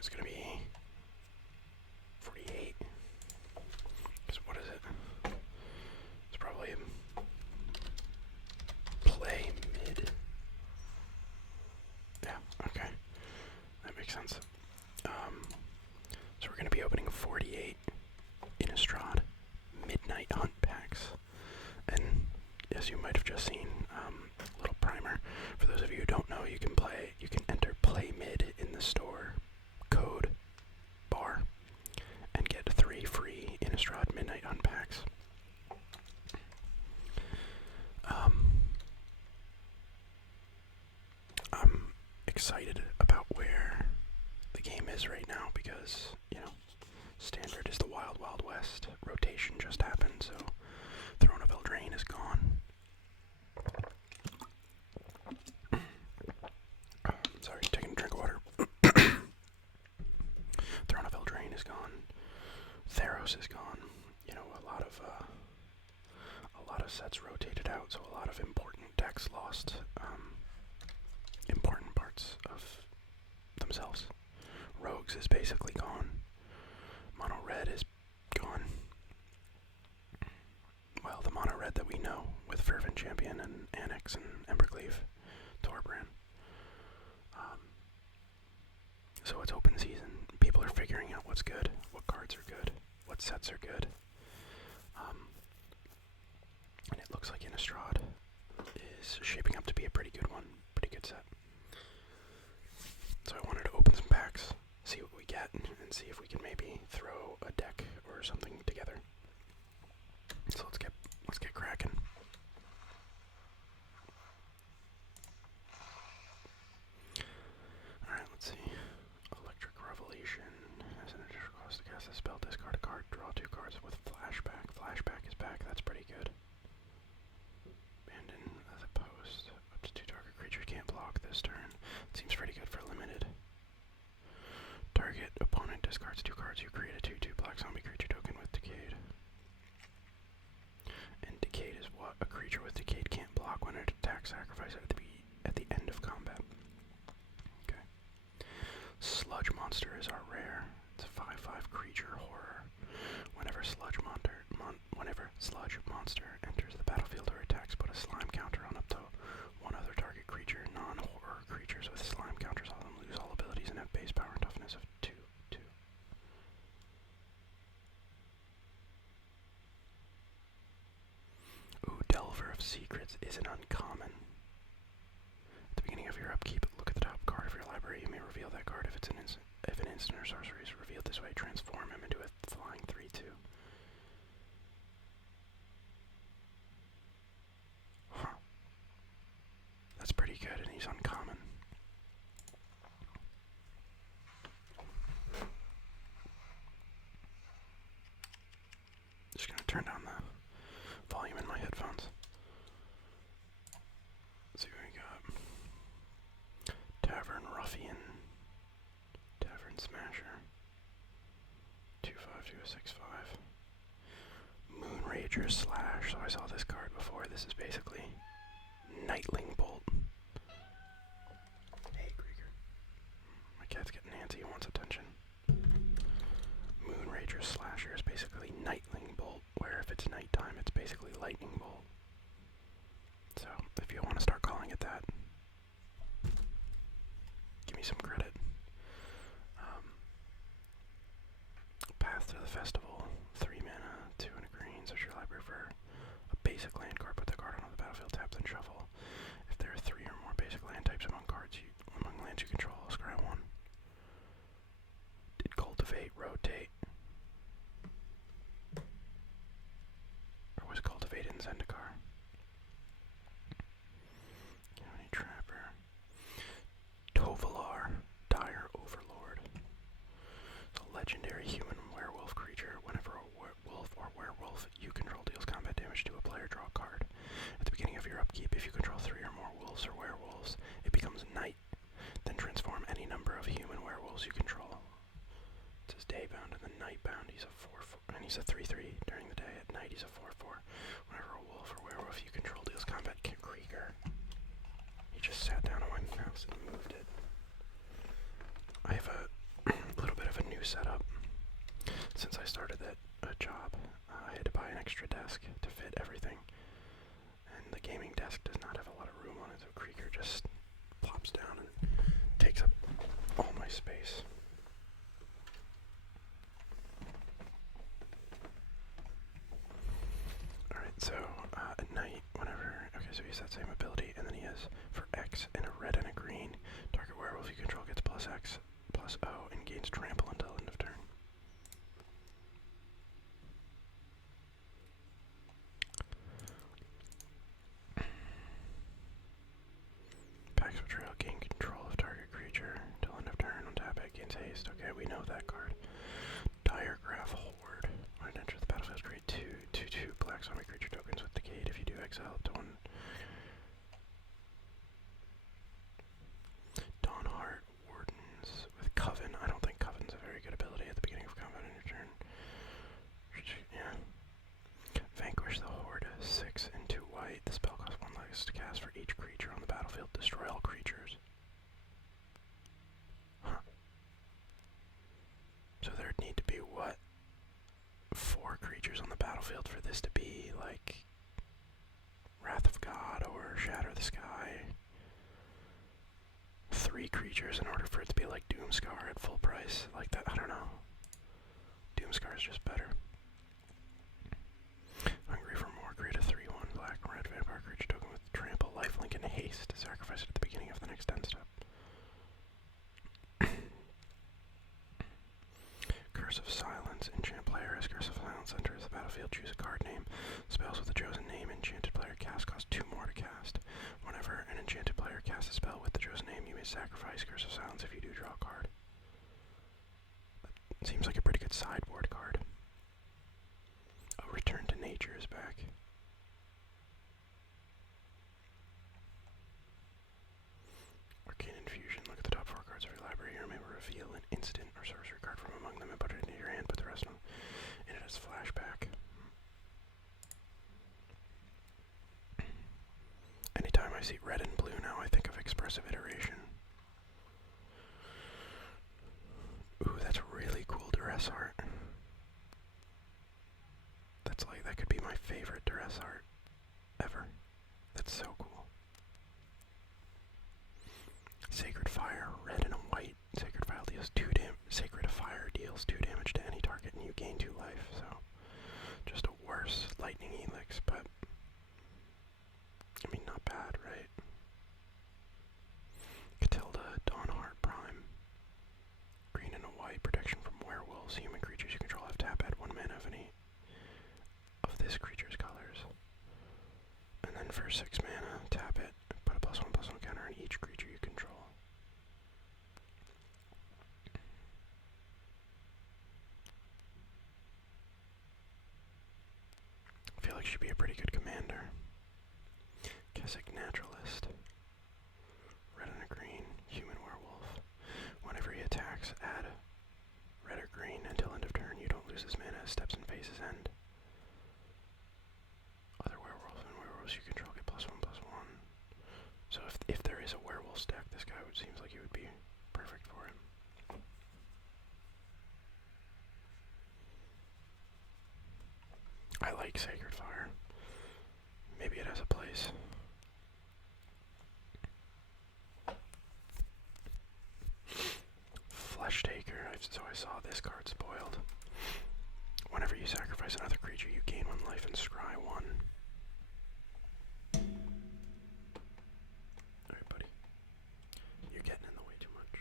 It's gonna be 48. Because what is it? It's probably play mid. Yeah, okay. That makes sense. So we're gonna be opening 48 Innistrad Midnight Hunt packs. And as you might have just seen, a little primer. For those of you who don't know, you can enter play mid in the store code bar and get 3 free Innistrad Midnight Hunt packs. I'm excited about where the game is right now because, Standard is the Wild Wild West. Rotation just happened, so Throne of Eldraine is gone. Sorry, taking a drink of water. Throne of Eldraine is gone. Theros is gone. A lot of sets rotated out, so a lot of important decks lost important parts of themselves. Rogues is basically gone. Mono red is gone. Well, the mono red that we know with Fervent Champion and Annex and Embercleave, Torbran. So it's open season. People are figuring out what's good, what cards are good, what sets are good. And it looks like Innistrad is shaping up to be a pretty good one, pretty good set. So I wanted to open some packs, see what we get, and see if we can maybe throw a deck or something together. So let's get cracking. Alright, let's see. Electric Revelation. As an additional cost to cast a spell, discard a card, draw 2 cards with flashback. Flashback is back, that's pretty good. Abandon as a post. Up to 2 target creatures can't block this turn. Seems pretty good for limited. Target opponent discards 2 cards. You create a 2/2 black zombie creature token with Decayed. And Decayed is what? A creature with Decayed can't block when it attacks, sacrifice it at the end of combat. Okay. Sludge Monster is our rare. It's a 5/5 creature horror. Whenever Sludge Monster enters the battlefield or attacks, put a slime counter on up to one other target creature. Non-horror creatures with slime counters on them lose all abilities and have base power and toughness of 2/2. Ooh, Delver of Secrets is an uncommon. At the beginning of your upkeep, look at the top card of your library. You may reveal that card if an instant or sorcery is revealed this way. Transform him into a flying 3/2. Huh. That's pretty good, and he's uncommon. Just gonna turn down the volume in my headphones. Let's see what we got. Tavern Ruffian. Tavern Smasher. 2/5 to a 6/5. Moonrager Slash. So I saw this card before. This is basically Nightling Bolt. Hey, Krieger. My cat's getting antsy. He wants attention. Moonrager Slasher is basically Nightling Bolt, where if it's nighttime, it's basically Lightning Bolt. So, if you want to start calling it that, give me some credit. Path to the Festival, 3 mana, 2 and a green. Search your library for a basic land card. Put the card onto the battlefield, tap, then shuffle. If there are 3 or more basic land types among lands you control, scry 1. Did Cultivate rotate? Or was Cultivate in Zendikar? County Trapper. Tovolar, Dire Overlord. It's a legendary human werewolf creature. Whenever a wolf or werewolf you control deals combat damage to a player, draw a card. At the beginning of your upkeep, if you control 3 or more wolves or werewolves, it becomes night. Then transform any number of human werewolves you control. It says daybound and then nightbound. He's a 4/4, and he's a 3/3 during the day. At night, he's a 4/4. Whenever a wolf or werewolf you control deals combat, Krieger. He just sat down on my mouse and moved it. I have a new setup. Since I started that job, I had to buy an extra desk to fit everything. And the gaming desk does not have a lot of room on it, so Krieger just plops down and takes up all my space. Alright, so at night, okay, so he has that same ability, and then he has, for X and a red and a green, target werewolf you control gets plus X, plus O, and gains trample until end of turn. Pax Betrayal, gain control of target creature until end of turn. On tap it gains haste. Okay, we know that card. Diregraph Horde. When it enters the battlefield, create 2/2 black zombie creature tokens with Decayed. If you do, exile up to 1. Dawnheart Wardens with Coven. I don't think Coven's a very good ability at the beginning of combat in your turn. Yeah. Vanquish the Horde. 6 and 2 white. The spell costs 1 less to cast for each creature on the battlefield. Destroy all creatures. Huh. So there'd need to be, what, 4 creatures on the battlefield for this to be, like, Wrath of God or Shatter the Sky. 3 creatures in order for it to be like Doomscar at full price. Like that, I don't know. Doomscar is just better. Hungry for more, create a 3/1 black and red vampire creature token with trample, lifelink, and haste. Sacrifice it at the beginning of the next end step. Curse of Silence. Enchant player as Curse of Silence enters the battlefield. Choose a card name. Spells with the chosen name enchanted player cast cost 2 more to cast. Whenever an enchanted player casts a spell with the chosen name, you may sacrifice Curse of Silence if you do draw a card. That seems like a pretty good sideboard card. Oh, Return to Nature is back. Arcane Infusion. Look at the top 4 cards of your library. You may reveal an instant or sorcery card from among them and put it into your hand. Put the rest in it as flashback. Anytime I see red and blue now, I think of Expressive Iteration. Ooh, that's really cool duress art. That could be my favorite duress art ever. That's so cool. Sacred Fire, red and a white. Sacred Fire deals 2 Sacred Fire deals 2 damage to any target and you gain 2 life, so just a worse lightning helix, but I mean not bad, right? Catilda, Dawnheart Prime. Green and a white, protection from werewolves. Human creatures you control have tap, add 1 mana of any of this creature's colors. And then for 6 mana, tap it, put a +1/+1 counter on each creature you control. I feel like she'd be a pretty good commander. Kessig Naturalist. Red and a green, human werewolf. Whenever he attacks, add red or green until end of turn. You don't lose his mana as steps and phases end. Other werewolves and werewolves you control get +1/+1. So if there is a werewolf stack, this guy seems like he would be perfect for it. I like Sacred Fire. Maybe it has a place. Flesh Taker. So I saw this card spoiled. Whenever you sacrifice another creature, you gain 1 life and scry 1. Alright, buddy. You're getting in the way too much.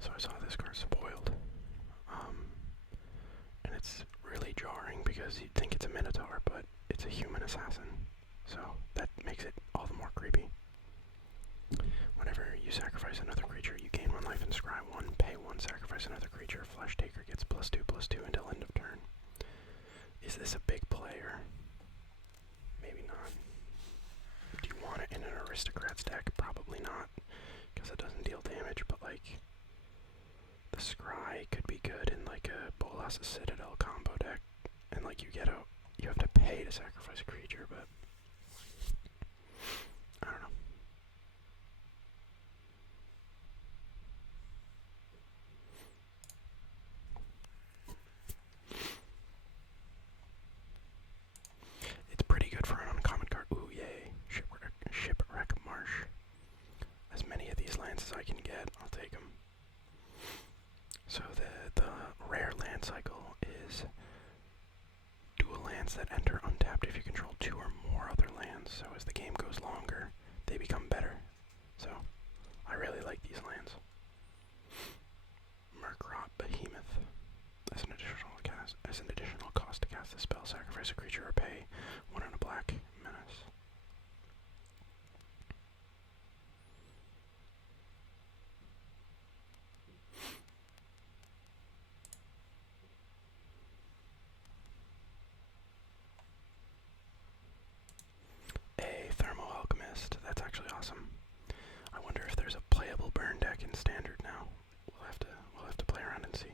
So I saw this card spoiled. And it's really jarring because you'd think it's a Minotaur, but it's a human assassin. So that makes it all the more creepy. Whenever you sacrifice another creature, you gain 1 life and scry 1, pay 1, sacrifice another creature. Flesh Taker gets +2/+2 until end of turn. Is this a big player? Maybe not. Do you want it in an Aristocrats deck? Probably not, because it doesn't deal damage, but like, the scry could be good in like a Bolas Citadel combo deck. like you have to pay to sacrifice a creature, but I don't know. It's pretty good for an uncommon card. Ooh, yay. Shipwreck Marsh. As many of these lands as I can get, I'll take them. So the rare land cycle is dual lands that enter untapped if you control 2 or more other lands. So as the game goes longer, they become better. So I really like these lands. Murkrot Behemoth. As an additional cost to cast the spell, sacrifice a creature or pay 1 and a black menace. A Thermal Alchemist. That's actually awesome. I wonder if there's a playable burn deck in Standard now. We'll have to play around and see.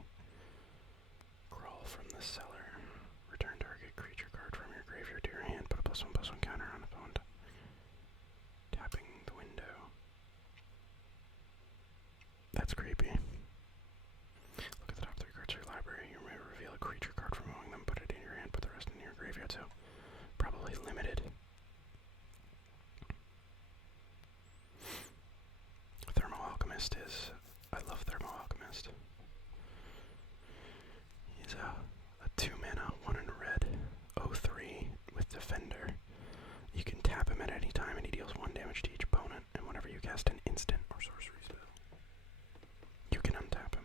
Crawl from the cellar. Return target creature card from your graveyard to your hand. Put a +1/+1 counter on opponent. Tapping the window. That's creepy. Look at the top 3 cards of your library. You may reveal a creature card from among them. Put it in your hand. Put the rest in your graveyard. So probably limited. Thermal Alchemist is... I love Thermal Alchemist. He's a 2 mana, 1 in red, 0/3 with Defender. You can tap him at any time and he deals 1 damage to each opponent, and whenever you cast an instant or sorcery spell, you can untap him.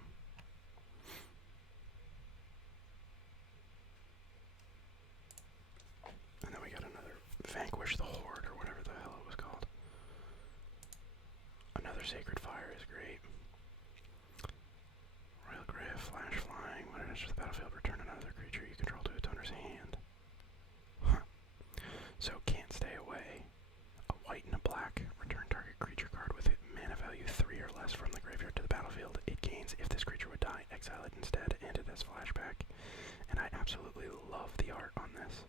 And then we got another Vanquish the Horde, or whatever the hell it was called. Another Sacred Fire is great. Royal Grave, Flash Flying. When it enters the battlefield, return another creature you control to its owner's hand. Huh. So Can't Stay Away. A white and a black. Return target creature card with mana value 3 or less from the graveyard to the battlefield. It gains if this creature would die. Exile it instead, and it has flashback. And I absolutely love the art on this.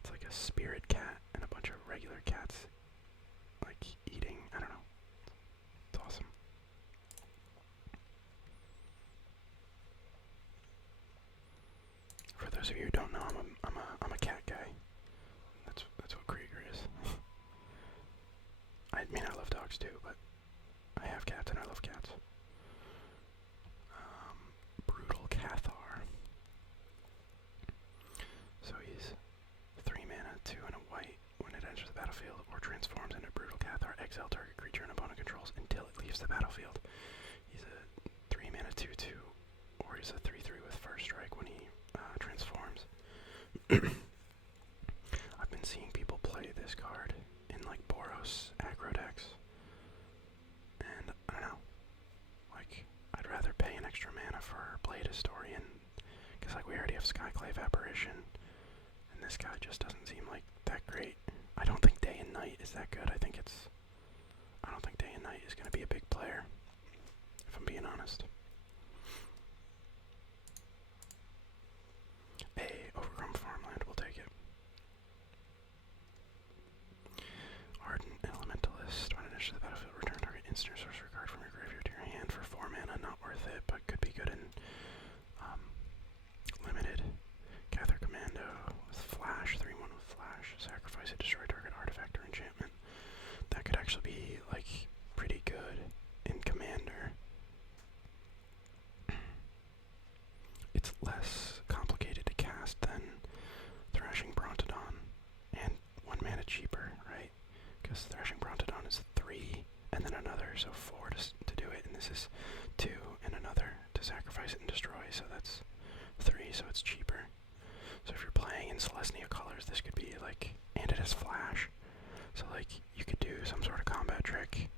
It's like a spirit cat and a bunch of regular cats, like, eating, I don't know. It's awesome. For those of you who don't know, I'm a cat guy. That's what Krieger is. I mean, I love dogs too, but I have cats and I love cats. Brutal Cathar. So he's 3 mana, 2 and a white. When it enters the battlefield or transforms into Brutal Cathar, exile target creature an opponent controls until it leaves the battlefield. He's a 3 mana, 2/2, or he's a 3/3 with first strike when he transforms. I've been seeing people play this card in like Boros aggro decks, and I don't know, like, I'd rather pay an extra mana for Blade Historian, because like we already have Skyclave Apparition, and this guy just doesn't seem like that great. I don't think Day and Night is that good. I don't think Day and Night is going to be a big player, if I'm being honest. Overgrown Farmland, we'll take it. Ardent Elementalist. When it enters the battlefield, return target instant or sorcery card from your graveyard to your hand for 4 mana. Not worth it, but could be good in limited. Gather Commando with Flash, 3/1 with Flash. Sacrifice it, destroy target artifact or enchantment. That could actually be, like, pretty good in Commander. It's less complicated to cast than Thrashing Brontodon, and 1 mana cheaper, right? Because Thrashing Brontodon is 3 and then another, so 4 to do it, and this is 2 and another to sacrifice it and destroy, so that's 3, so it's cheaper. So if you're playing in Celestia colors, this could be like, and it has Flash, so like you could do some sort of combat trick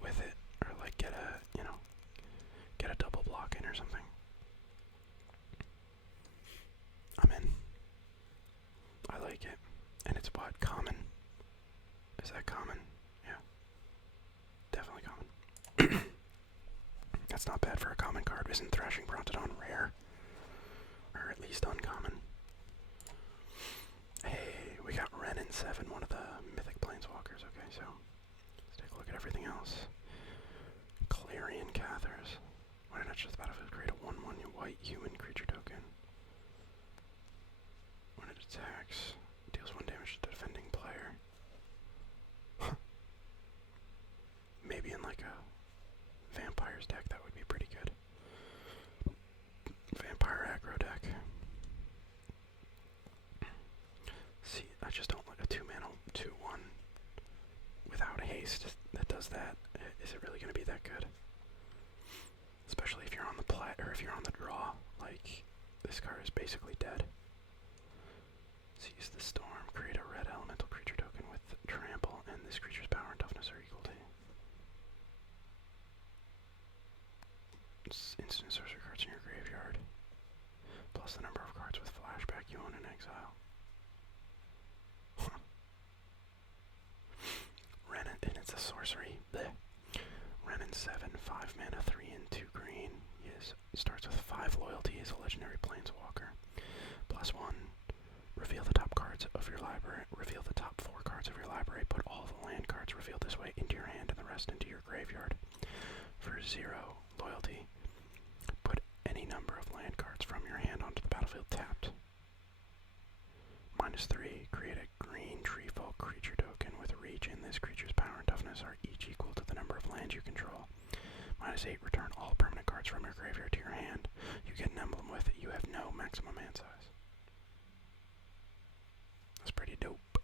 with it, or like get a double block in or something. I'm in. I like it. And it's what? Common? Is that common? Yeah. Definitely common. That's not bad for a common card. Isn't Thrashing Brontodon rare? Or at least uncommon? battlefield, create a 1/1 white human creature token. When it attacks, it deals 1 damage to the defending player. Maybe in like a vampires deck that would be pretty good. Vampire aggro deck. See, I just don't like a 2-mana 2/1 without haste that does that. Is it really going to be that good? Especially if you're on the play or if you're on the draw. Like, this card is basically dead. Seize the Storm, create a red elemental creature token with trample, and this creature's power and toughness are equal to instant sorcery cards in your graveyard, plus the number of cards with flashback you own in exile. Renin, and it's a sorcery. Blech. Renin 7, 5 mana, 3 and 2 green. Starts with 5 loyalty, is a legendary planeswalker. +1. Reveal the top cards of your library. Reveal the top 4 cards of your library. Put all the land cards revealed this way into your hand and the rest into your graveyard. For 0 loyalty, put any number of land cards from your hand onto the battlefield tapped. -3, create a green treefolk creature token with reach, and this creature's power and toughness are each equal to the number of lands you control. -8, return all permanent cards from your graveyard to your hand. You get an emblem with it. You have no maximum hand size. That's pretty dope.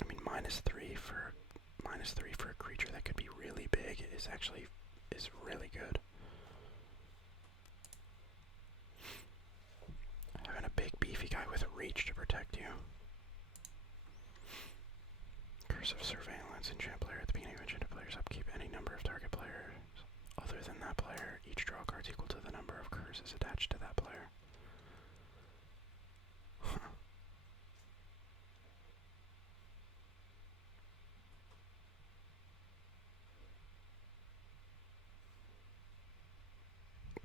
I mean, -3 for a creature that could be really big is really good. Having a big beefy guy with reach to protect you. Curse of Surveillance. Enchant player at the beginning of enchanted player's upkeep. Any number of target players other than that player. Each draw card's equal to the number of curses attached to that player.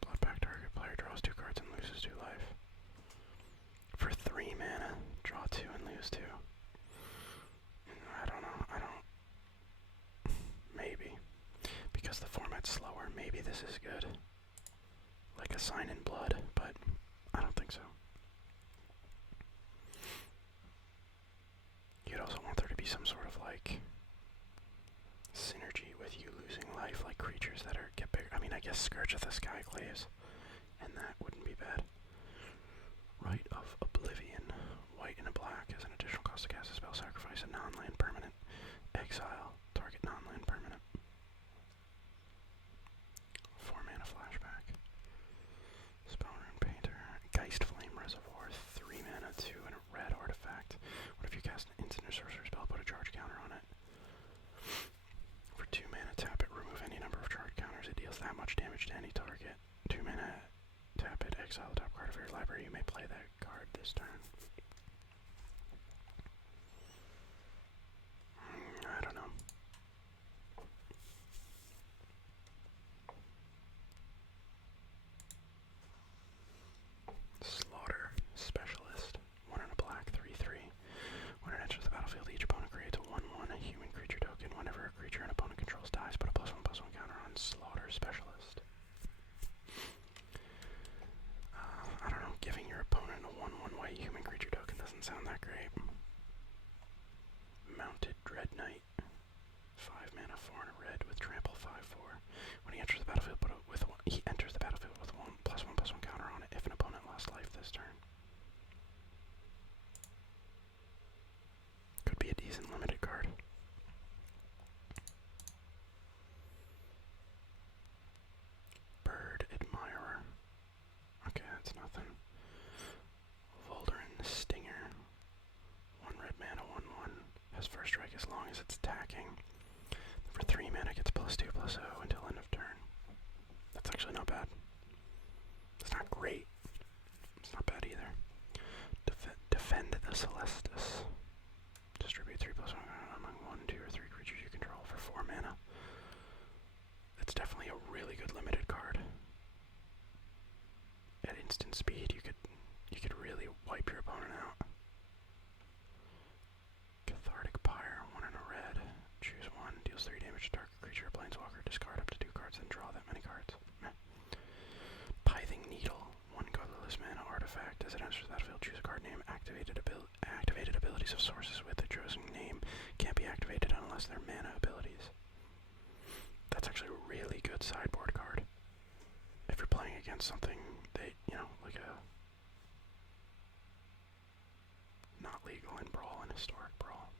Bloodback, target player draws 2 cards and loses 2 life. For 3 mana, draw 2 and lose 2. I don't know. Maybe. Because the format's slower, maybe this is good. Like a Sign in Blood, but I don't think so. You'd also want there to be some sort of like synergy with you losing life, like creatures that get bigger. I mean, I guess Scourge of the Skyclaves, and that wouldn't be bad. Rite of Oblivion, white and a black, as an additional cost to cast a spell, sacrifice a non-land permanent, exile target non-land permanent. 4 mana flashback. Spellrune Painter, Geist Flame Reservoir, 3 mana, 2 and a red artifact. What if you cast an instant or sorcery spell, put a charge counter on it? For 2 mana, tap it, remove any number of charge counters. It deals that much damage to any target. 2 mana, tap it, exile the top card of your library. You may play that card this turn. I don't know. Slaughter Specialist. 1 and a black, 3/3. When it enters the battlefield, each opponent creates a 1/1 human creature token. Whenever a creature an opponent controls dies, put a +1/+1 counter on Slaughter Specialist. I don't know, giving your opponent a 1/1 white human creature token doesn't sound that great. Mounted Dread Knight. 5 mana, 4 and a red with trample, 5/4. When he enters the battlefield, he enters the battlefield with 1 +1/+1 counter on it if an opponent lost life this turn. Could be a decent limited card. Bird Admirer. Okay, that's nothing. Volderin Stinger. 1 red mana, 1/1. Has first strike as long as it's attacking. For 3 mana, gets +2/+0 until end of turn. That's actually not bad. It's not great. It's not bad either. Defend the Celestus. Distribute 3/+1 among 1, 2, or 3 creatures you control for 4 mana. It's definitely a really good limited card. At instant speed, you could really wipe your opponent out. Cathartic Pyre, 1 and a red. Choose 1, deals 3 damage Seething Needle. One colorless mana artifact. As it enters the battlefield, choose a card name. Activated abilities of sources with the chosen name can't be activated unless they're mana abilities. That's actually a really good sideboard card. If you're playing against something that, you know, like a not legal in Brawl and Historic Brawl.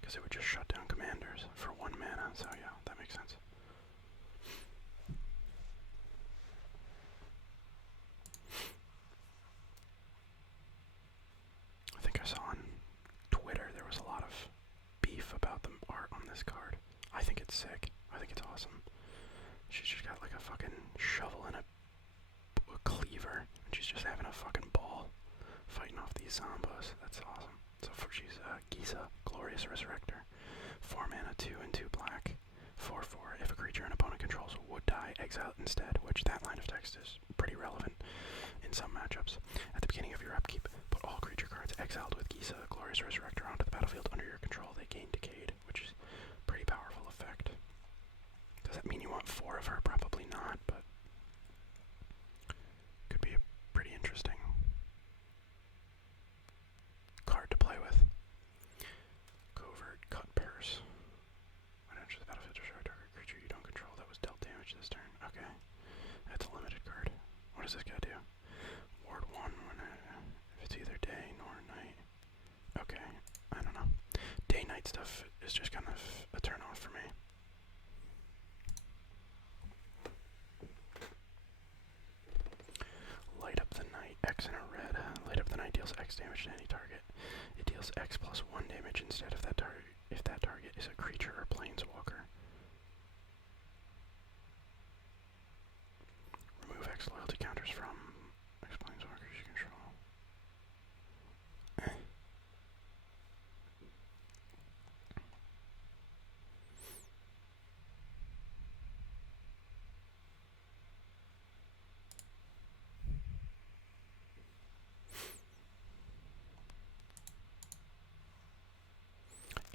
Because it would just shut down commanders for 1 mana, so yeah, that makes sense. I think I saw on Twitter there was a lot of beef about the art on this card. I think it's sick. I think it's awesome. She's just got like a fucking shovel and a cleaver, and she's just having a fucking ball fighting off these zombos. That's awesome. So she's Giza, Glorious Resurrector. 4 mana, 2 and 2 black. 4/4. If a creature an opponent controls would die, exile it instead, which that line of text is pretty relevant in some matchups. At the beginning of your upkeep, put all creature cards exiled with Giza, Glorious Resurrector onto the battlefield under your control. They gain Decayed, which is a pretty powerful effect. Does that mean you want 4 of her? Probably not, but could be a pretty interesting card to play with. Covert Cut Purse. When enters the battlefield, destroy a target creature you don't control that was dealt damage this turn. Okay. That's a limited card. What does this guy do? Ward 1 when if it's either day nor night. Okay. I don't know. Day-night stuff is just kind of a turn off for me. Light Up the Night. X in a red. Light Up the Night deals X damage to any target. It deals X plus 1 damage instead of that target if that target is a creature or planeswalker. Remove X loyalty counters from X planeswalkers you control.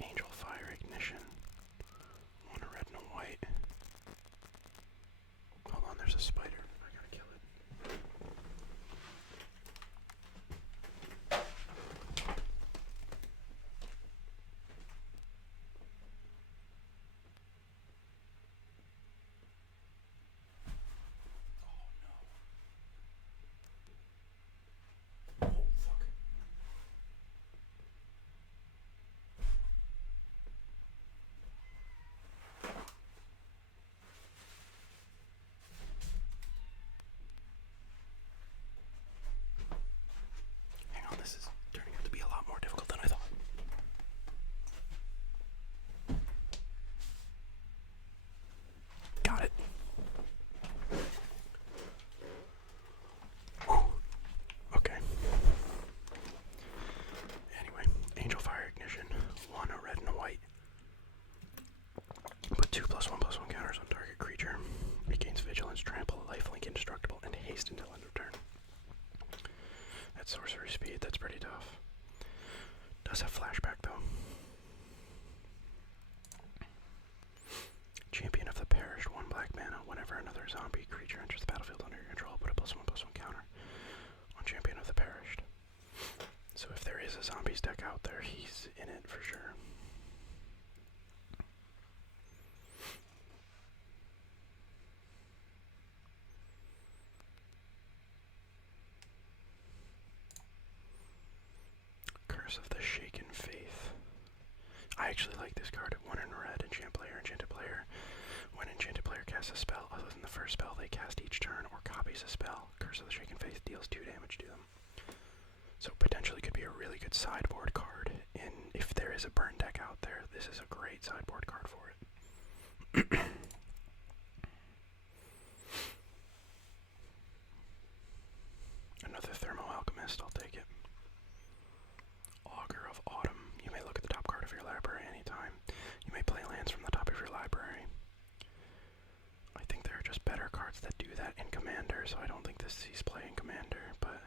Angel Fire Ignition. 1 a red and a white. Hold on, there's a spider. I gotta kill it. Oh no. Oh fuck. Hang on, this is turning out to be a lot more difficult than I thought. Got it. Whew. Okay. Anyway, Angel Fire Ignition. 1 a red and a white. Put 2 +1/+1 counters on target creature. It gains Vigilance, Trample, Lifelink, Indestructible, and Haste until end of turn. That's sorcery speed, that's pretty tough. Does have flashback though. Champion of the Perished, 1 black mana. Whenever another zombie creature enters the battlefield under your control, put a +1/+1 counter on Champion of the Perished. So if there is a zombies deck out there, he's in it for sure. Curse of the Shaken Faith. I actually like this card. 1 in red, Enchanted player. When Enchanted player casts a spell other than the first spell they cast each turn or copies a spell, Curse of the Shaken Faith deals 2 damage to them. So potentially could be a really good sideboard card. And if there is a burn deck out there, this is a great sideboard card for it. Another Thermo Alchemist, I'll take it. Augur of Autumn. You may look at the top card of your library anytime. You may play lands from the top of your library. I think there are just better cards that do that in Commander, so I don't think this sees play in Commander, but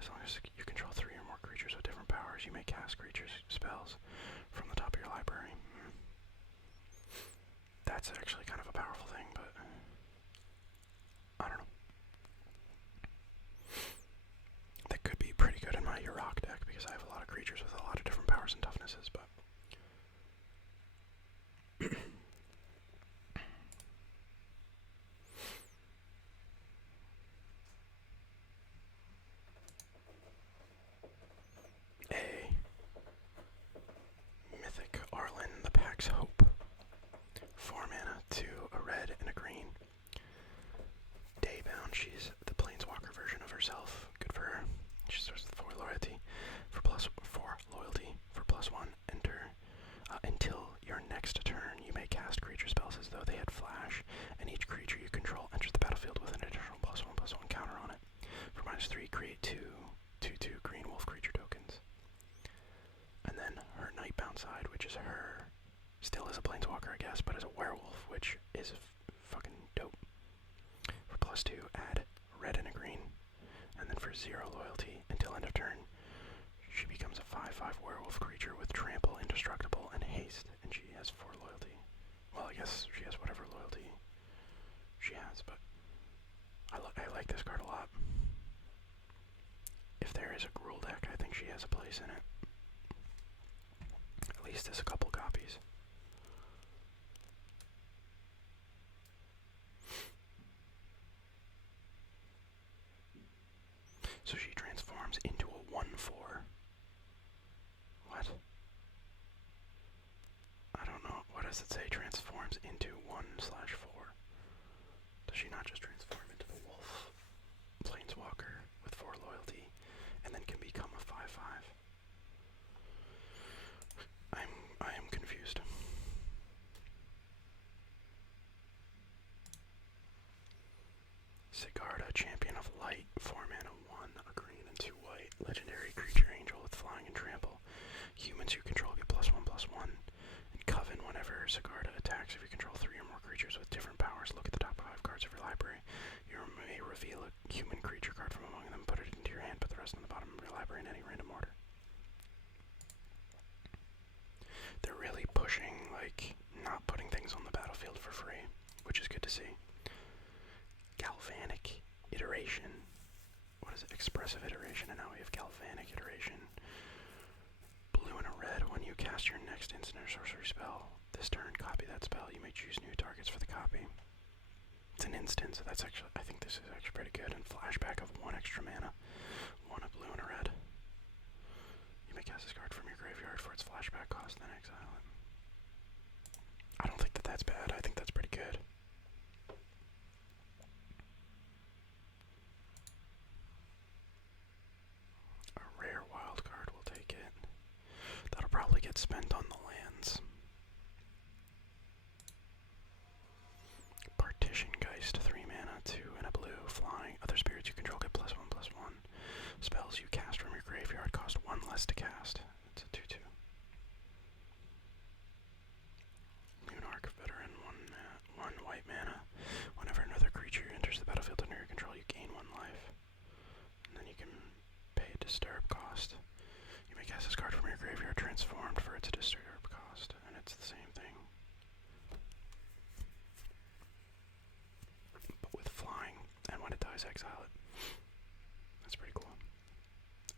as long as you control 3 or more creatures with different powers, you may cast creatures spells from the top of your library. That's actually kind of a powerful thing, but She's the planeswalker version of herself. Good for her. She starts with 4 loyalty. For plus 4 loyalty. For +1, enter. Until your next turn, you may cast creature spells as though they had flash, and each creature you control enters the battlefield with an additional +1/+1 counter on it. For -3, create 2/2 green wolf creature tokens. And then her Nightbound side, which is her, still is a planeswalker, I guess, but is a werewolf, which is fucking dope. For +2, add red and a green. And then for 0 loyalty, until end of turn, she becomes a 5/5 werewolf creature with trample, indestructible, and haste, and she has 4 loyalty. Well, I guess she has whatever loyalty she has, but I like this card a lot. If there is a Gruul deck, I think she has a place in it. At least as a couple copies. So she transforms into a 1/4. What? I don't know. What does it say? Transforms into 1/4. Does she not just transform into the wolf planeswalker with 4 loyalty and then can become a 5/5? I am confused. Sigarda, Champion of Light, 4 mana, 1, a green and 2 white, legendary creature angel with flying and trample. Humans you control get +1/+1. And Coven, whenever Sigarda attacks, if you control 3 or more creatures with different powers, look at the top 5 cards of your library. You may reveal a human creature card from among them, put it into your hand, put the rest on the bottom of your library in any random order. They're really pushing, like, not putting things on the battlefield for free, which is good to see. Galvanic Iteration. What is it? Expressive Iteration, and now we have Galvanic Iteration. Blue and a red. When you cast your next instant or sorcery spell, this turn, copy that spell. You may choose new targets for the copy. It's an instant, so that's actually, I think this is actually pretty good. And flashback of 1 extra mana. 1 a blue and a red. You may cast this card from your graveyard for its flashback cost, then exile it. I don't think that that's bad. I think that's pretty good. A rare wild card, we'll take it. That'll probably get spent on the lands. Partition Geist, 3 mana, 2 and a blue, flying. Other spirits you control get +1/+1. Spells you cast from your graveyard cost 1 less to cast. It's a 2/2. Lunarch, veteran, 1 white mana. Whenever another creature enters the battlefield under your control, you gain 1 life. And then you can pay a disturb cost. You may cast this card from your graveyard transformed for its disturb cost, and it's the same thing. But with flying, and when it dies, exile it. That's pretty cool.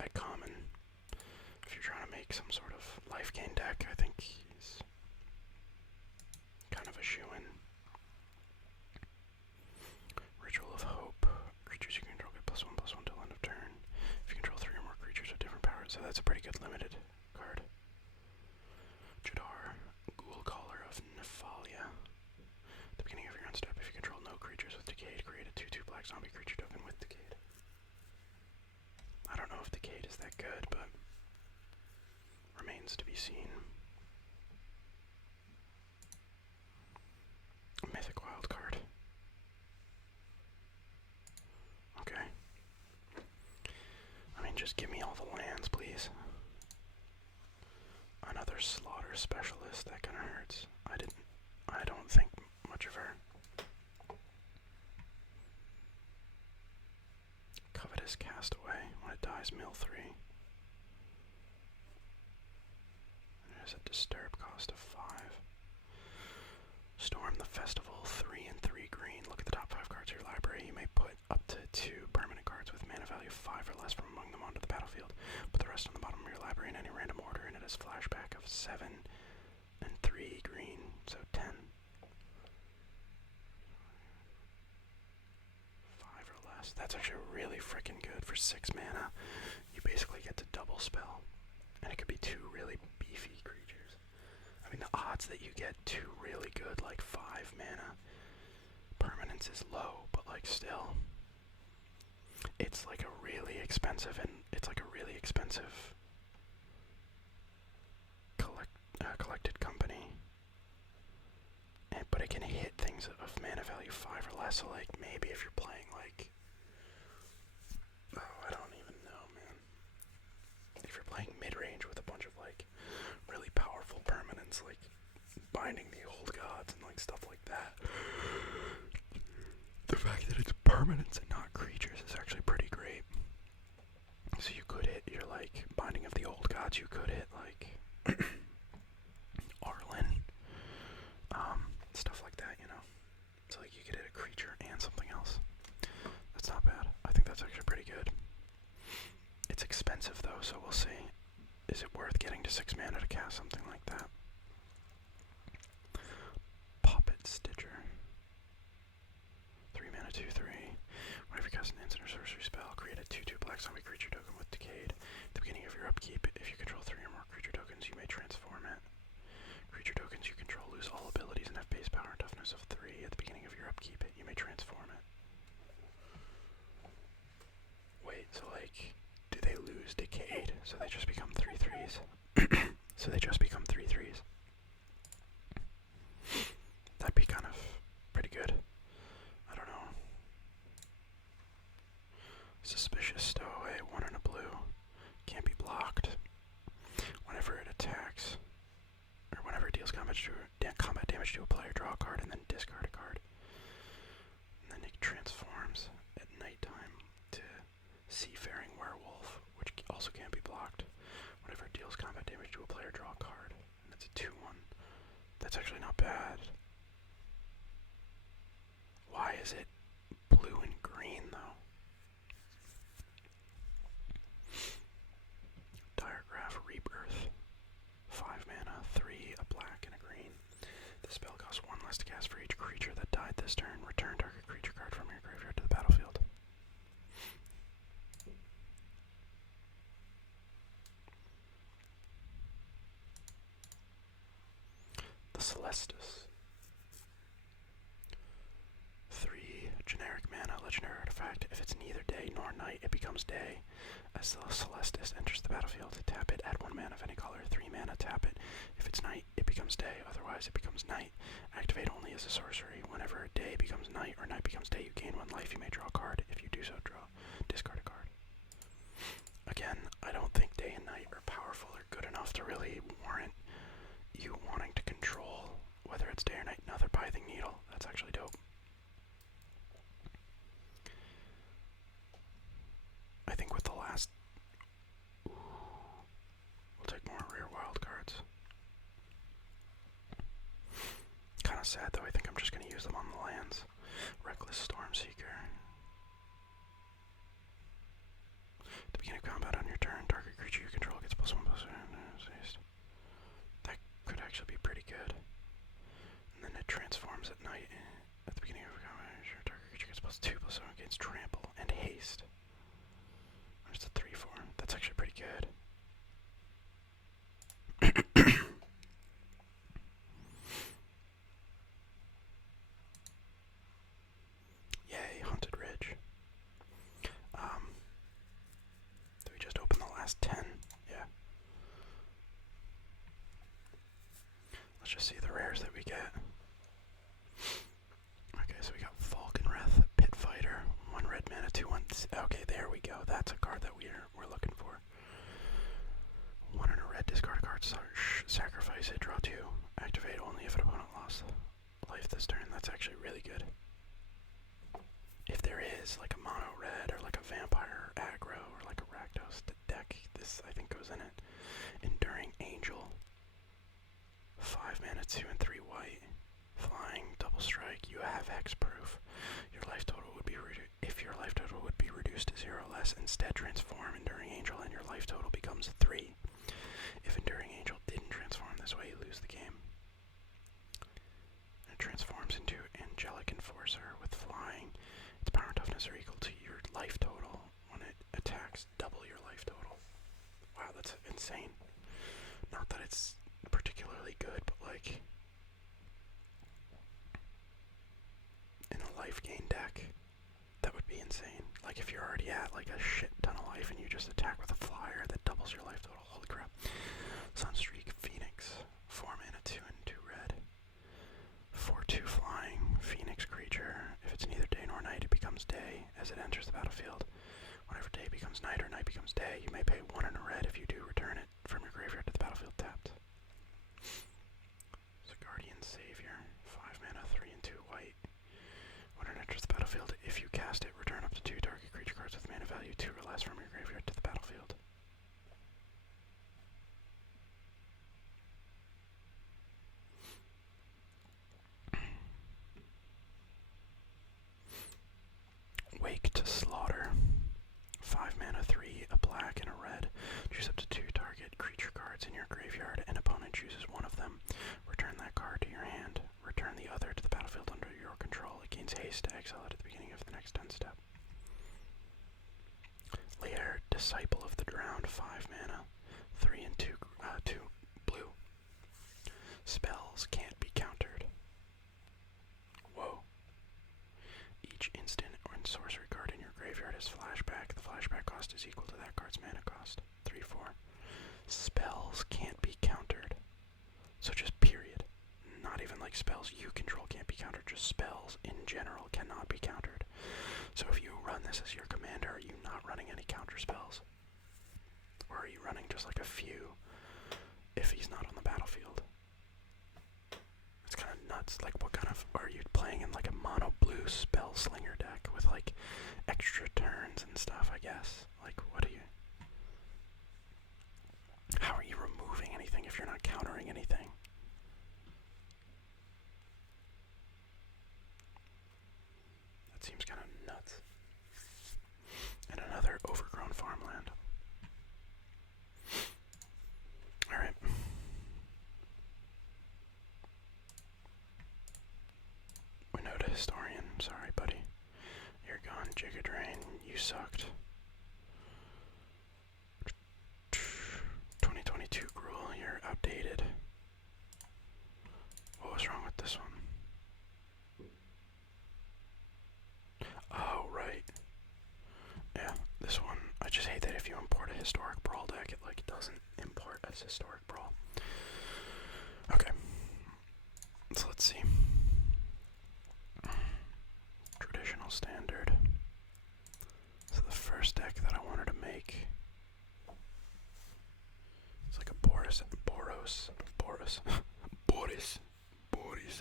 At common, if you're trying to make some sort of life gain deck, I think he's kind of a shoo-in. Ritual of Hope. Creatures you control get +1/+1 till end of turn. If you control 3 or more creatures with different powers, so that's a pretty good limited card. Jadar, Ghoul Caller of Nephalia. At the beginning of your end step, if you control no creatures with Decayed, create a 2/2 black zombie creature token with Decayed. I don't know if Decayed is that good, but remains to be seen. A mythic wild card. Okay. I mean, just give me all the lands, please. Another Slaughter Specialist, that kinda hurts. I don't think much of her. Covetous Castaway. When it dies, mill 3. And it has a disturb cost of 5. Storm the Festival, 3 and 3 green. Look at the top 5 cards of your library. You may put up to 2 permanent cards with mana value of 5 or less from among them onto the battlefield. Put the rest on the bottom of your library in any random order, and it has flashback of 7 and 3 green, so 10. 5 or less. That's actually really freaking good for 6 mana. You basically get to double spell, and it could be 2 really beefy creatures. I mean, the odds that you get 2 really good, like 5 mana permanents is low, but like still, it's like a really expensive collected company, but it can hit things of mana value 5 or less. So like maybe if you're playing like, I don't even know, man. If you're playing mid-range with a bunch of like really powerful permanents, like Binding the Old Gods and like stuff like that, the fact that it's permanents and not creatures is actually pretty great. So you could hit your like Binding of the Old Gods, you could hit like Arlen, stuff like that, you know. So like you could hit a creature and something else. That's not bad. I think that's actually pretty good. It's expensive though, so we'll see. Is it worth getting to 6 mana to cast something like that? Puppet Stitcher. 3 mana, 2/3. Whenever you cast an instant or sorcery spell, create a 2/2 black zombie creature token with Decayed. At the beginning of your upkeep, if you control 3 or more creature tokens, you may transform it. Creature tokens you control lose all abilities and have base power and toughness of 3. At the beginning of your upkeep, you may transform it. Wait, so like, do they lose Decayed? So they just become 3/3s? So they just become 3/3s. That'd be kind of pretty good. I don't know. Suspicious Stowaway, 1 and a blue. Can't be blocked. Whenever it attacks, or whenever it deals combat damage to a player, draw a card and then discard a card. And then it transforms at nighttime to Seafaring Werewolf, which also can't be blocked. Whenever it deals combat damage to a player, draw a card. And that's a 2/1. That's actually not bad. Why is it blue and green though? Diregraph Rebirth. 5 mana, 3, a black and a green. The spell costs 1 less to cast for each creature that died this turn. Return target creature card from your graveyard to the battlefield. The Celestus. 3 generic mana, legendary artifact. If it's neither day nor night, it becomes day. As the Celestus enters the battlefield, tap it, add 1 mana of any color. 3 mana, tap it. If it's night, it becomes day. Otherwise, it becomes night. Activate only as a sorcery. Whenever a day becomes night or night becomes day, you gain 1 life. You may draw a card. If you do so, discard a card. Again, I don't think day and night are powerful or good enough to really warrant you wanting to control whether it's day or night. Another Pithing Needle. That's actually dope. I think with the last... Ooh, we'll take more rare wild cards. Kind of sad though, I think I'm just going to use them on the lands. Reckless Stormseeker. At the beginning of combat on your turn, target creature you control gets +1/+1. That could actually be pretty good. And then it transforms at night. At the beginning of combat, your target creature gets +2/+1 against trample and haste. It's a 3/4. That's actually pretty good. Yay, Haunted Ridge. Did we just open the last 10? Yeah. Let's just see the rares that we get. Okay, so we got Falconwrath, Pit Fighter, 1 red mana, 2/1. Okay, there we go. That's a card that we're looking for. 1 and a red, discard a card, sacrifice it, draw 2. Activate only if an opponent lost life this turn. That's actually really good. If there is like a mono red or like a vampire aggro or like a Rakdos deck, this I think goes in it. Enduring Angel. 5 mana, 2 and 3 white. Flying, double strike, you have hexproof. Your life total would be if your life total would be reduced to 0 less, instead transform Enduring Angel and your life total becomes 3. If Enduring Angel didn't transform this way, you lose the game. It transforms into Angelic Enforcer with flying. Its power and toughness are equal to your life total. When it attacks, double your life total. Wow, that's insane. Not that it's particularly good, but like in a life gain deck, that would be insane. Like if you're already at like a shit ton of life and you just attack with a flyer that doubles your life total. Holy crap. Sunstreak Phoenix. 4 mana, 2 and 2 red. 4/2 flying. Phoenix creature. If it's neither day nor night, it becomes day as it enters the battlefield. Whenever day becomes night or night becomes day, you may pay 1 and a red. If you do, return it from your graveyard to the battlefield tapped. It's a Guardian Savior. 5 mana, 3 and 2 white. When it enters the battlefield, if you cast it, return up to 2 target creature cards with mana value 2 or less from your graveyard to the battlefield. Wake to Slaughter. 5 mana, 3, a black, and a red. Choose up to 2 target creature cards in your graveyard. An opponent chooses one of them. Return that card to your hand. Return the other to the battlefield under your control. It gains haste to exile it at the beginning of the next 10 step. Lair, Disciple of the Drowned. 5 mana, 3 and 2 blue. Spells can't be countered. Whoa. Each instant or sorcery card in your graveyard has flashback. The flashback cost is equal to that card's mana cost. 3/4. Spells can't be countered. So just period. Not even like spells you control can't be countered. Just spells in general cannot be countered. So if you run this as your commander, are you not running any counter spells? Or are you running just like a few if he's not on the battlefield? It's kind of nuts. Like, what kind of, are you playing in like a mono blue spell slinger deck with like extra turns and stuff, I guess? Like, what are you, how are you removing anything if you're not countering anything? That seems kind of nuts. And another overgrown farmland. Alright. Winota Historian. Sorry, buddy. You're gone, Gigadrain. You sucked. 2022 Gruul. You're outdated. What was wrong with this one? Oh, right. Yeah, this one. I just hate that if you import a Historic Brawl deck, it like doesn't import as Historic Brawl. Okay. So let's see. Traditional Standard. So the first deck that I wanted to make, it's like a Boris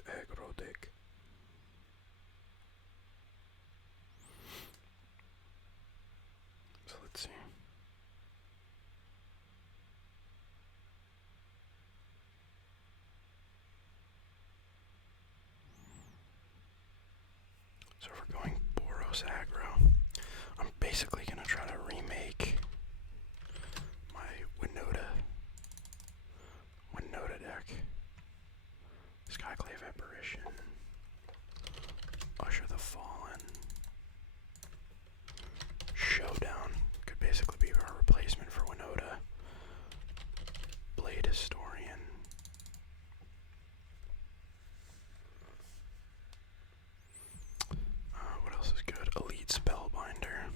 aggro deck. So let's see. So if we're going Boros aggro, I'm basically gonna try to remake my Winota deck. Skyclave Apparition, Usher the Fallen, Showdown could basically be our replacement for Winota. Blade Historian. What else is good? Elite Spellbinder.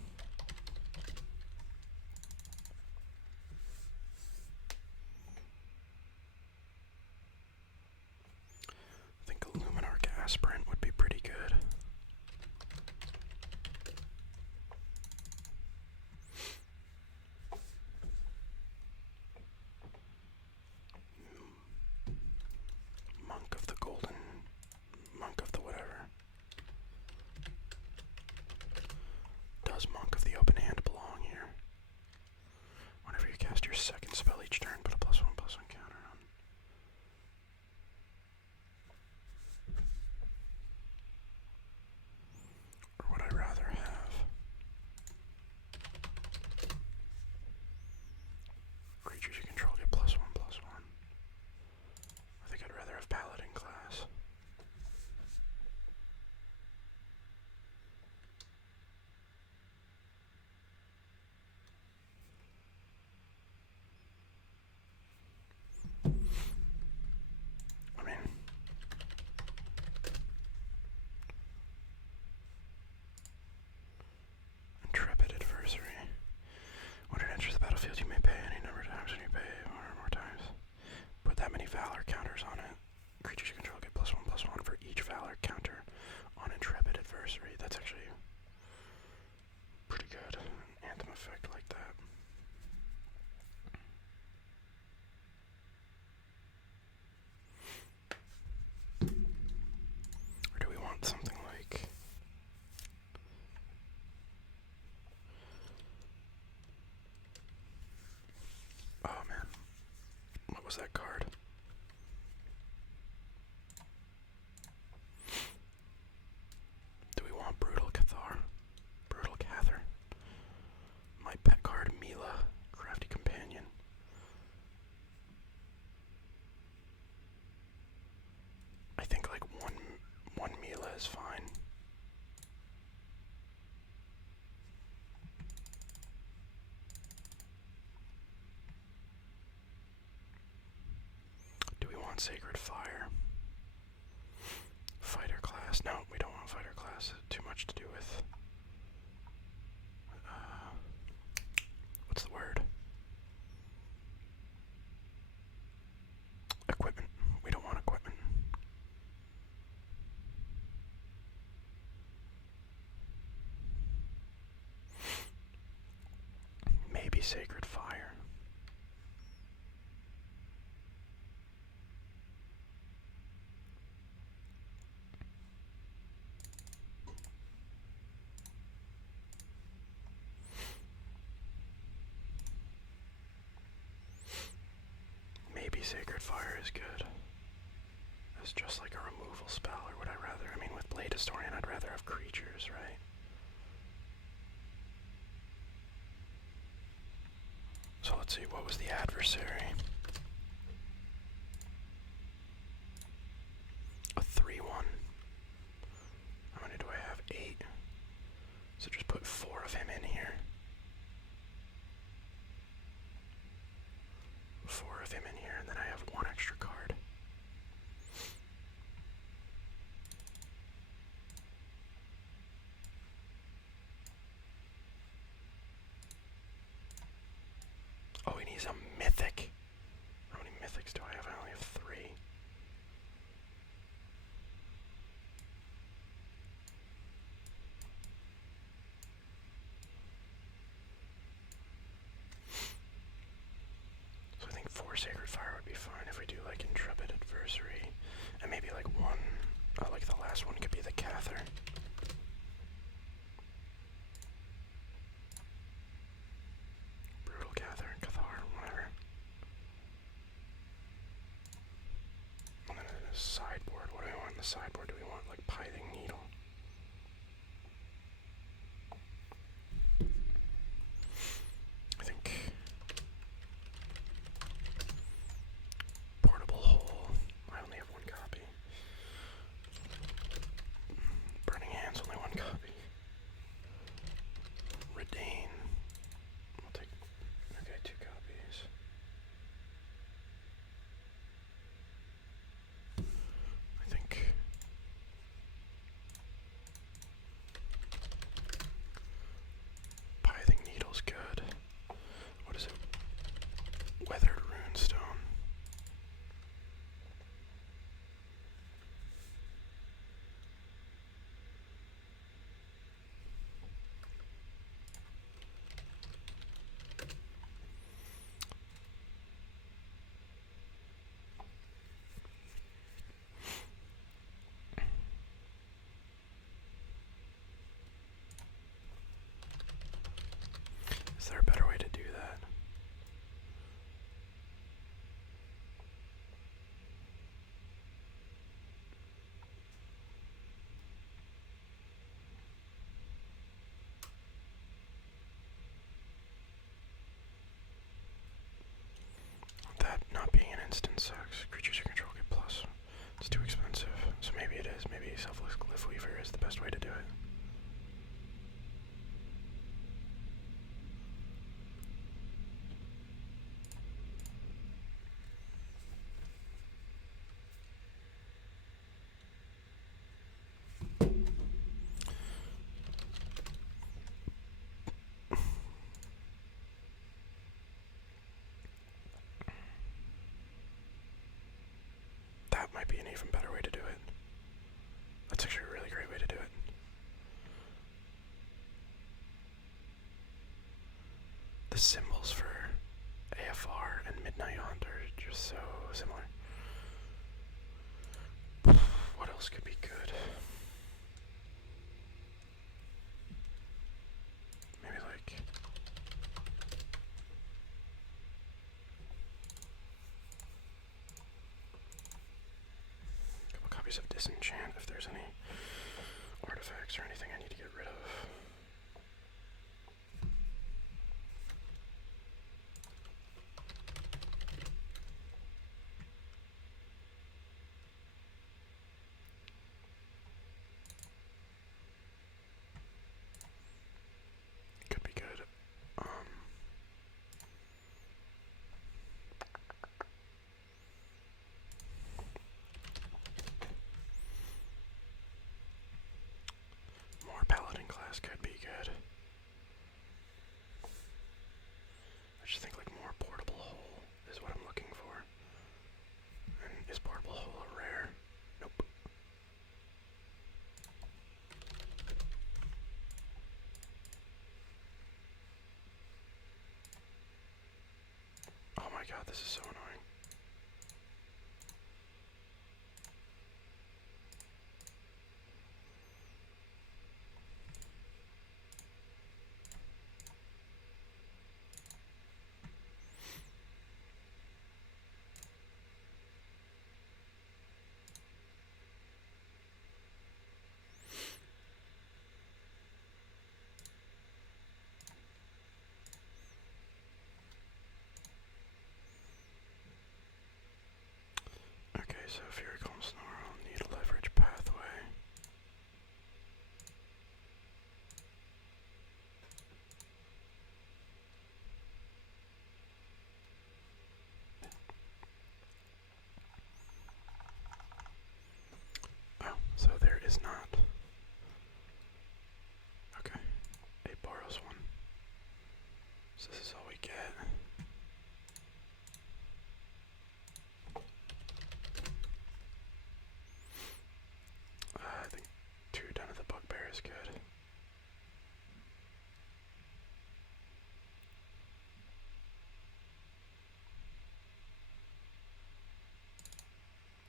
I think Illuminarch Aspirant would be pretty good. was that card? Do we want Brutal Cathar? Brutal Cather. My pet card, Mila, Crafty Companion. I think like one Mila is fine. Do we want Sacred Fire? Fighter class? No, we don't want fighter class. Too much to do with. What's the word? Equipment. We don't want equipment. Maybe Sacred Fire. Maybe Sacred Fire is good. It's just like a removal spell, or would I rather? I mean, with Blade Historian, I'd rather have creatures, right? So let's see, what was the adversary? A 3-1. How many do I have? 8. So just put 4 of him in here. 4 of him in here, and then I have 1 extra card. Oh, and he's a mythic. How many mythics do I have? I only have 3. So I think 4 Sacred Fire would be fine if we do like Intrepid Adversary. And maybe like 1, like the last one could be the Cather. Brutal Cather, Cathar, whatever. And then in the sideboard, what do we want in the sideboard? Do we want like Pithing Needle? I think Portable Hole. I only have 1 copy. Burning Hands, only 1 copy. Redain. I'll take, okay, 2 copies. I think Pithing Needle's good. What is it? Weathered Runestone. Is there a better way to do that? That not being an instant sucks. Creatures you control get plus. It's too expensive. So maybe it is. Maybe Selfless Glyph Weaver is the best way to do it. That might be an even better way to do it. That's actually a really great way to do it. The symbols for AFR and Midnight Hunt are just so similar. What else could be good? Maybe like Series of Disenchant if there's any artifacts or anything I need to get rid of. Could be good. More Paladin class could be good. I just think like more Portable Hole is what I'm looking for. And is Portable Hole a rare? Nope. Oh my god, this is so annoying. Okay, so Fury Calm Snarl, need a leverage pathway. Oh, so there is not. Okay, it borrows one. So this is all we get. I think 2 down at the Bugbear is good.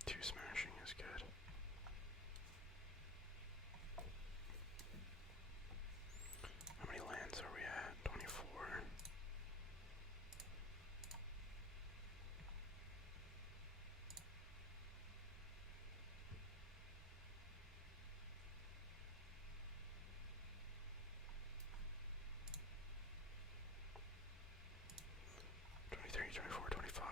Two smashing is good. How many lands are we at? 24. Twenty-three, 24, 25.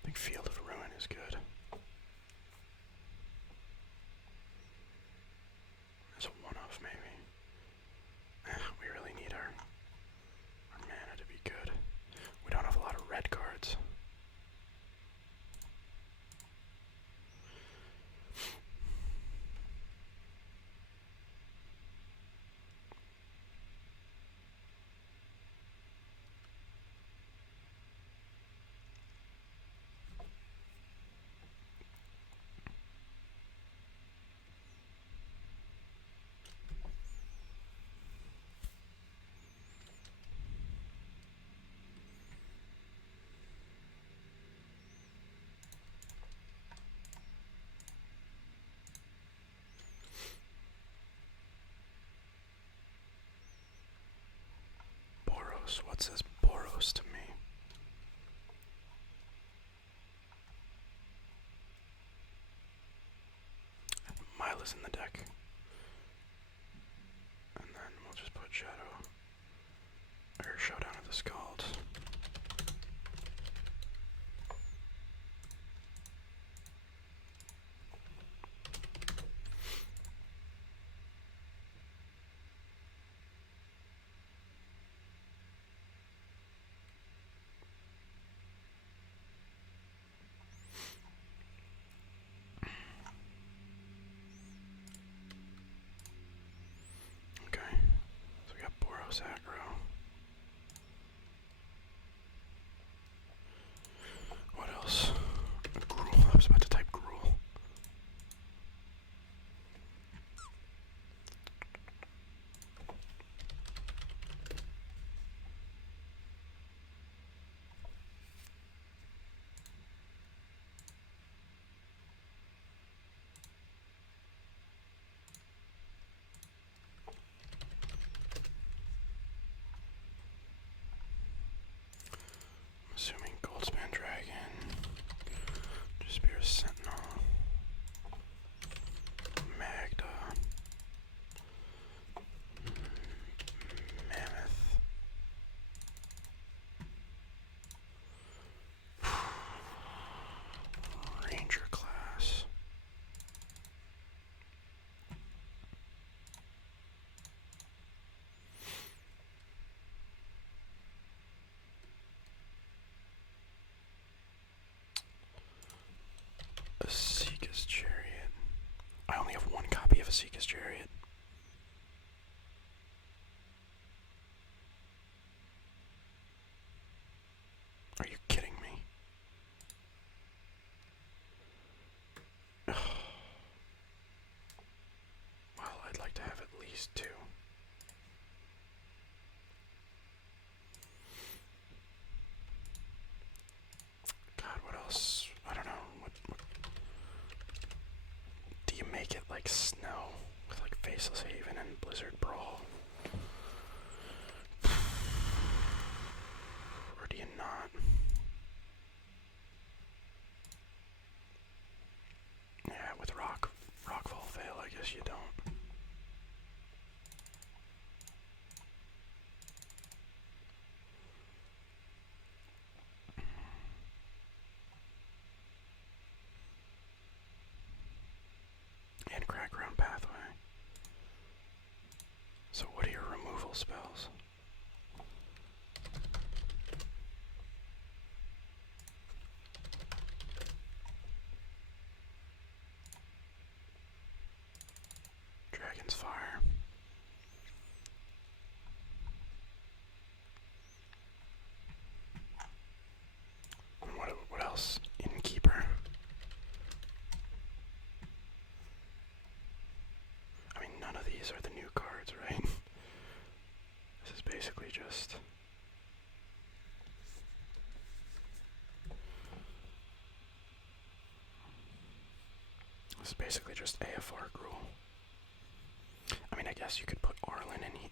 I think Field of Ruin is good. It's a one-off, maybe. We really need our mana to be good. We don't have a lot of red cards. Boros. What says Boros to me? Mila's in the deck. And then we'll just put Shadow. Or Showdown of the Scalds. Okay, so we got Boros aggro. I only have one copy of Asika's Chariot. Are you kidding me? Well, I'd like to have at least two. God, what else? I don't know. What do you make it like snow with like Faceless Haven and Blizzard Brawl? Or do you not? Yeah, with Rockfall Veil, I guess you don't. And Crackground Pathway. So what are your removal spells? Dragon's Fire. And what else? Innkeeper. I mean, none of these are the new cards, right? This is basically just... This is basically just AFR Gruul. I mean, I guess you could put Arlen in here.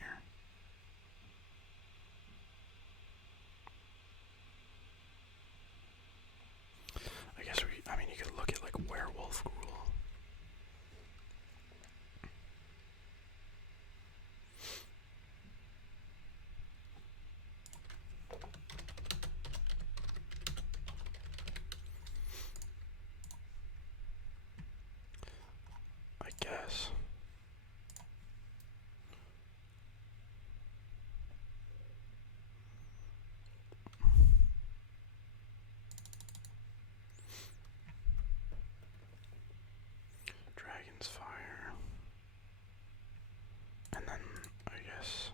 I mean, you could look at like Werewolf Gruul. I guess. Dragon's Fire. And then, I guess...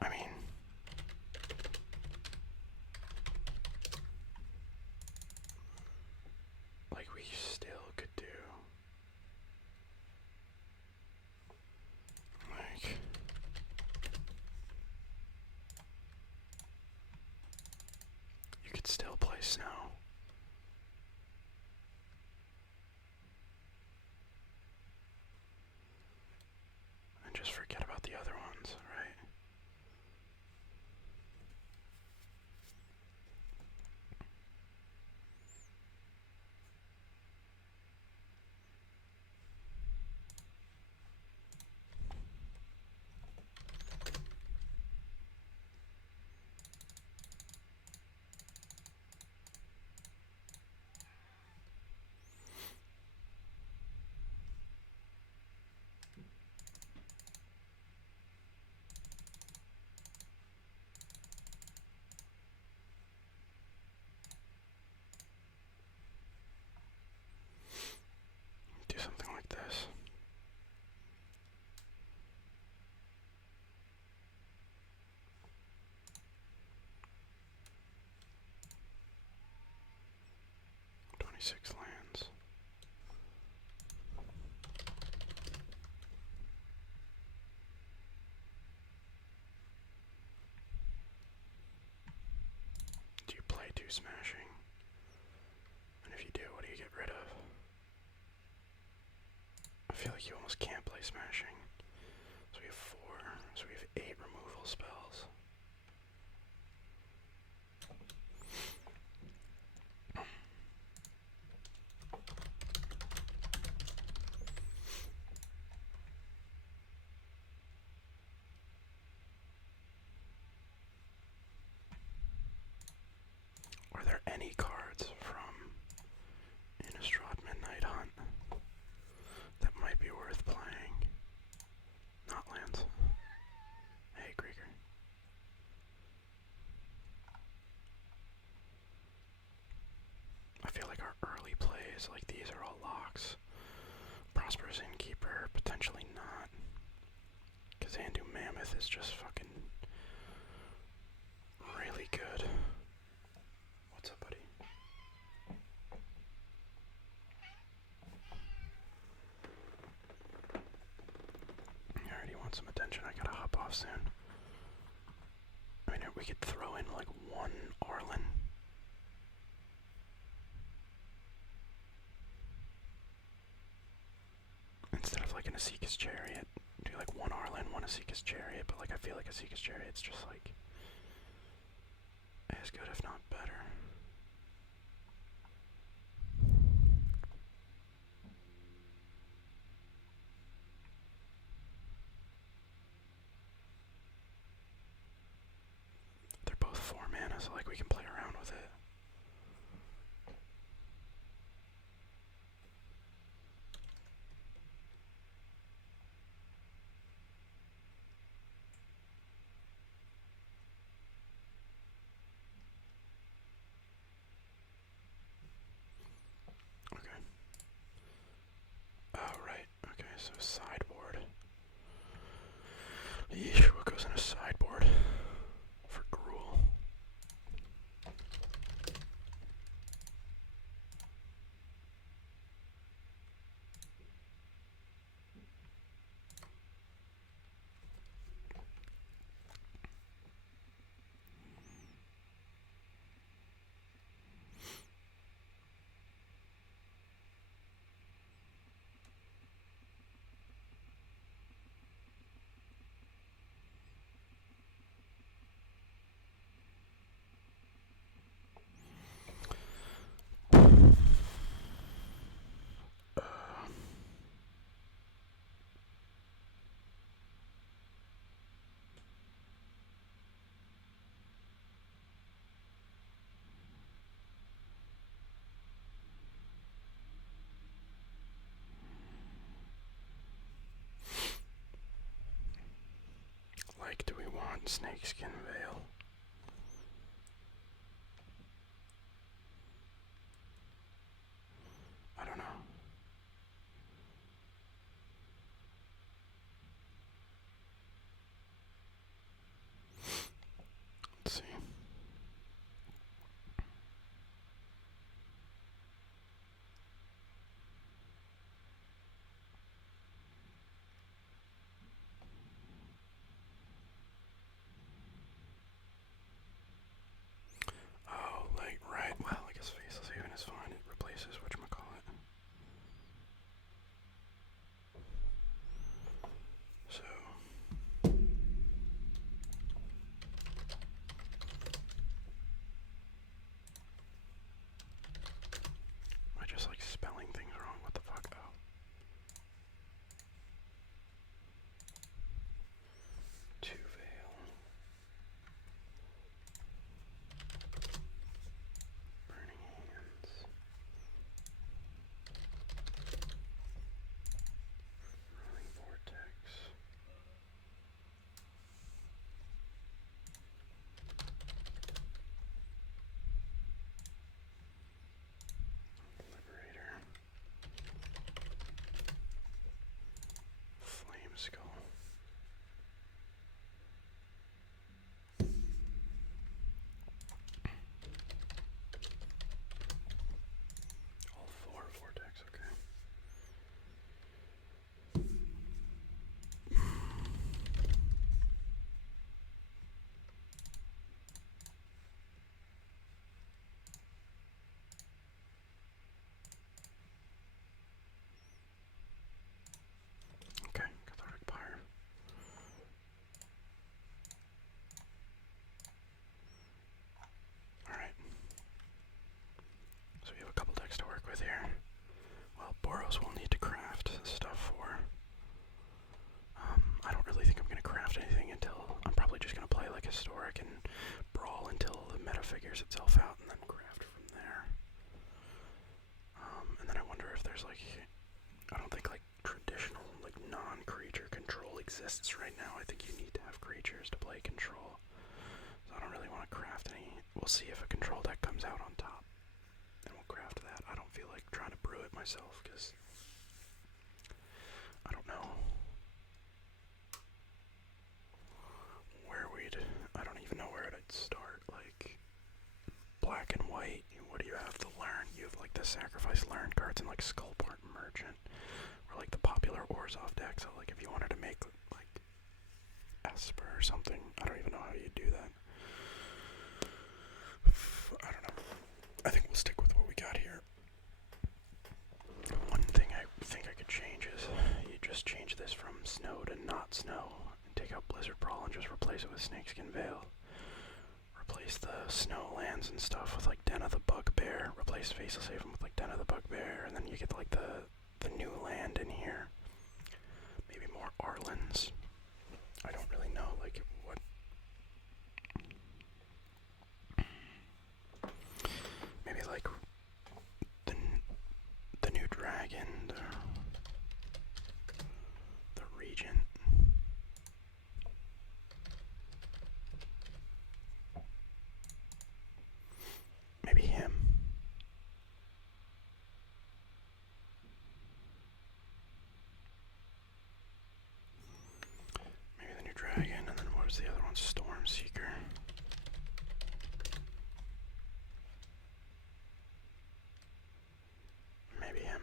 I mean... Like, we still could do... Like... You could still play Snow. And just forget about the other ones, right? Do something like this. Six lands. Do you play two smashing? And if you do, what do you get rid of? I feel like you almost can't play smashing. So we have 4. So we have 8 removal spells. Are there any cards from Innistrad Midnight Hunt that might be worth playing? because like these are all locks. Prosperous Innkeeper, potentially not. Kazandu Mammoth is just fucking really good. What's up, buddy? I already want some attention. I gotta hop off soon. I mean, we could throw in like one Arlen. Instead of like an Asika's Chariot, do like one Arlen, one Asika's Chariot, but like I feel like Asika's Chariot's just like as good if not better. They're both 4 mana, so like we can play around with it. Okay. Oh, right. Okay, so sideboard. Yeesh, what goes in a sideboard? For Gruul. Like, do we want Snakeskin Veil? I don't know. Let's see. Oh, like, right. Well, I guess Faceless Haven is fine. It replaces whatchamacallit. So. Am I just like spelling things wrong? What the fuck? Oh. Two Veil. Burning Hands. Rolling Vortex. Liberator. Flame Skull. All 4 Vortex, okay. Okay, Cathartic Pyre. Alright. So we have a couple decks to work with here. Well, Boros will need to craft stuff for. I don't really think I'm going to craft anything until. I'm probably just going to play like Historic and Brawl until the meta figures itself out and then craft from there. And then I wonder if there's like. I don't think like traditional, like non-creature control exists right now. I think you need to have creatures to play control. So I don't really want to craft any. We'll see if a control deck comes out on top. And we'll craft that. I don't feel like trying to brew myself, because I don't know I don't even know where I'd start. Like, black and white, what do you have to learn? You have like the sacrifice learn cards and like Skullport Merchant, or like the popular Orzhov deck. So like if you wanted to make like Esper or something, I don't even know how you do that. I don't know. I think we'll stick with what we got here. One thing I think I could change is you just change this from snow to not snow, and take out Blizzard Brawl and just replace it with Snakeskin Veil. Replace the snow lands and stuff with like Den of the Bugbear. Replace Faceless Haven with like Den of the Bugbear, and then you get like the new land in here. Maybe more Arlands. I don't really know like what. Maybe like the new dragon, the Regent. Maybe him. Maybe the new dragon, and then what was the other one? Stormseeker. Maybe him.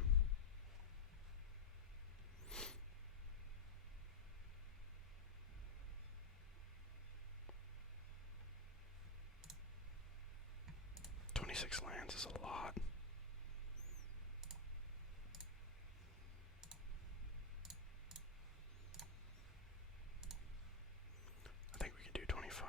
Six lands is a lot. I think we can do 25.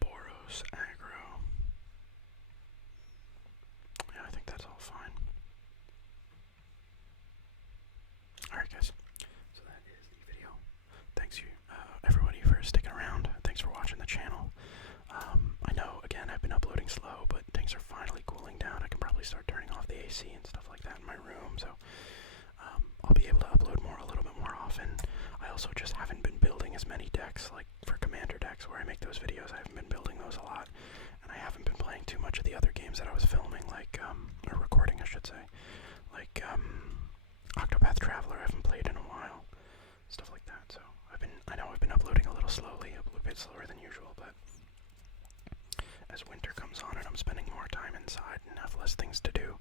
Boros aggro. Yeah, I think that's all fine. Alright guys, so that is the video. Thanks you, everybody for sticking around. Thanks for watching the channel. I know, again, I've been uploading slow, but things are finally cooling down. I can probably start turning off the AC and stuff like that in my room, so I'll be able to upload a little bit more often. I also just haven't been building as many decks, like for Commander decks where I make those videos. I haven't been building those a lot, and I haven't been playing too much of the other games that I was filming, like, or recording, I should say. Like, Octopath Traveler I haven't played in a while, stuff like that. So I know I've been uploading a little slowly, a little bit slower than usual, but as winter comes on and I'm spending more time inside and have less things to do,